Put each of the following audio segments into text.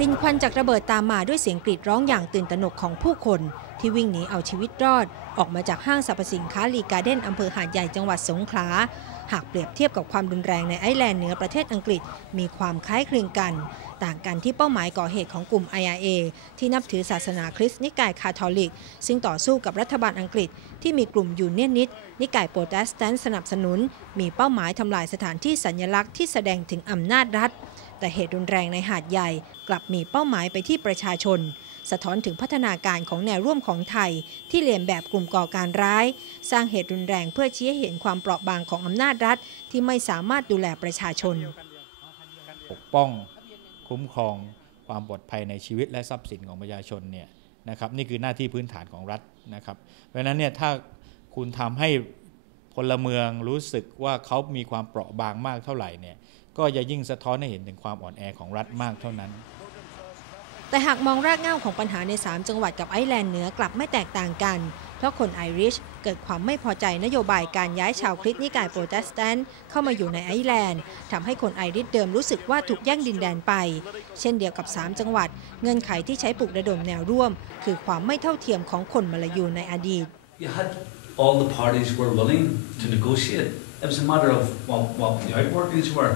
ลิ่นควันจากระเบิดตามมาด้วยเสียงกรีดร้องอย่างตื่นตระหนกของผู้คน ที่วิ่งหนีเอาชีวิตรอด ออกมาจากห้างสรรพสินค้าลีการ์เด้นอำเภอหาดใหญ่จังหวัดสงขลาหากเปรียบเทียบกับความรุนแรงในไอร์แลนด์เหนือประเทศอังกฤษ มีความคล้ายคลึงกัน ต่างกันที่เป้าหมายก่อเหตุของกลุ่ม IRA ที่นับถือศาสนาคริสต์นิกายคาทอลิก ซึ่งต่อสู้กับรัฐบาลอังกฤษ ที่มีกลุ่มยูเนียนิสนิกายโปรเตสแตนต์สนับสนุน มีเป้าหมายทำลายสถานที่สัญลักษณ์ที่แสดงถึงอำนาจรัฐ แต่เหตุรุนแรงในหาดใหญ่กลับมีเป้าหมายไปที่ประชาชน สะท้อนถึงพัฒนาการของแนวร่วมของไทย ที่เลียนแบบกลุ่มก่อการร้าย สร้างเหตุรุนแรงเพื่อชี้ให้เห็นความเปราะบางของอำนาจรัฐ ที่ไม่สามารถดูแลประชาชน ปกป้องคุ้มครองความปลอดภัยในชีวิตและทรัพย์สินของประชาชนเนี่ยนะครับนี่คือหน้าที่พื้นฐานของรัฐนะครับเพราะฉะนั้นเนี่ยถ้าคุณทำให้พลเมืองรู้สึกว่าเขามีความเปราะบางมากเท่าไหร่เนี่ย ก็จะยิ่งสะท้อนให้เห็นถึงความอ่อนแอของรัฐมากเท่านั้น แต่หากมองรากเหง้าของปัญหาใน 3 จังหวัดกับไอร์แลนด์เหนือกลับไม่แตกต่างกัน เพราะคนไอริชเกิดความไม่พอใจนโยบายการย้ายชาวคริสต์นิกายโปรเตสแตนต์เข้ามาอยู่ในไอร์แลนด์ทำให้คนไอริชเดิมรู้สึกว่าถูกแย่งดินแดนไป เช่นเดียวกับ 3 จังหวัด เงื่อนไขที่ใช้ปลุกระดมแนวร่วม คือความไม่เท่าเทียมของคนมาลายูในอดีต You had all the parties were willing to negotiate. It was a matter of what, what the outworkings were.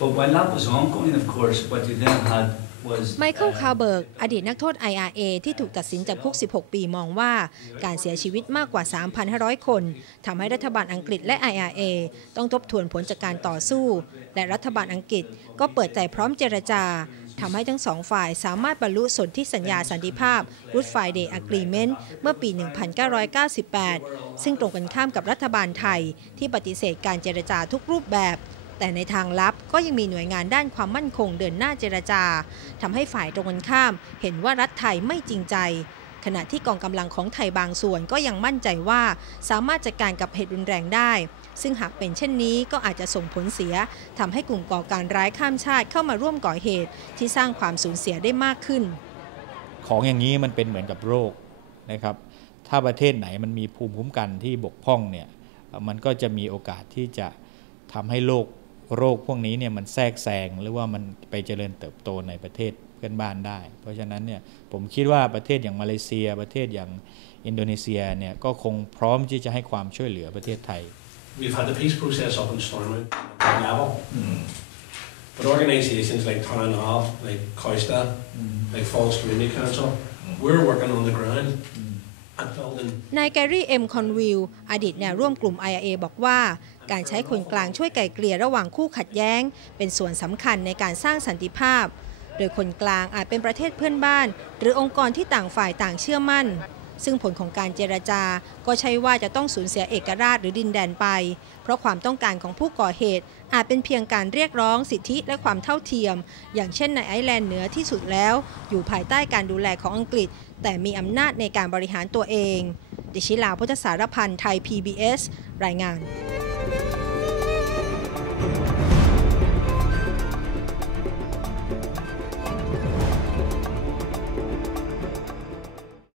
But while that was ongoing, of course, what you then had was ไมเคิลคาร์เบิร์กอดีตนักโทษ IRA ที่ถูกตัดสินจำคุก 16 ปีมองว่าการเสียชีวิตมากกว่า 3,500 คนทำให้รัฐบาลอังกฤษและ IRA ต้องทบทวนผลจากการต่อสู้ และรัฐบาลอังกฤษก็เปิดใจพร้อมเจรจาทำให้ทั้งสองฝ่ายสามารถบรรลุสนธิสัญญาสันติภาพ Good Friday Agreement เมื่อปี 1998 ซึ่งตรงกันข้ามกับรัฐบาลไทยที่ปฏิเสธการเจรจาทุกรูปแบบ แต่ในทางลับก็ยังมีหน่วยงานด้านความมั่นคงเดินหน้าเจรจาทำให้ฝ่ายตรงกันข้าม เห็นว่ารัฐไทยไม่จริงใจ ขณะที่กองกำลังของไทยบางส่วนก็ยังมั่นใจว่า สามารถจัดการกับเหตุรุนแรงได้ ซึ่งหากเป็นเช่นนี้ก็อาจจะส่งผลเสียทำให้กลุ่มก่อการร้ายข้ามชาติเข้ามาร่วมก่อเหตุ ที่สร้างความสูญเสียได้มากขึ้น ของอย่างนี้มันเป็นเหมือนกับโรคนะครับ ถ้าประเทศไหนมันมีภูมิคุ้มกันที่บกพร่องเนี่ยมันก็จะมีโอกาสที่จะทำให้โรค โรคพวกนี้เนี่ยมันแทรกแซงหรือว่ามันไปเจริญเติบโตในประเทศเพื่อนบ้านได้ เพราะฉะนั้นเนี่ยผมคิดว่าประเทศอย่างมาเลเซีย ประเทศอย่างอินโดนีเซียเนี่ยก็คงพร้อมที่จะให้ความช่วยเหลือประเทศไทย We've had the peace process up in Stormont at level. But organisations like Town Hall, like Coista, like Falls Community Council, we're working on the ground at building นายแกรี่เอ็มคอนวิลอดีตแนวร่วมกลุ่ม IRA บอกว่า การใช้คนกลางช่วยไกล่เกลี่ยระหว่างคู่ขัดแย้ง เป็นส่วนสำคัญในการสร้างสันติภาพ โดยคนกลางอาจเป็นประเทศเพื่อนบ้าน หรือองค์กรที่ต่างฝ่ายต่างเชื่อมั่น ซึ่งผลของการเจรจาก็ใช่ว่าจะต้องสูญเสียเอกราชหรือดินแดนไป เพราะความต้องการของผู้ก่อเหตุ อาจเป็นเพียงการเรียกร้องสิทธิและความเท่าเทียม อย่างเช่นในไอร์แลนด์เหนือที่สุดแล้ว อยู่ภายใต้การดูแลของอังกฤษ แต่มีอำนาจในการบริหารตัวเองดิชิลาพุทธสารพันธ์ไทย PBS รายงาน Thank you.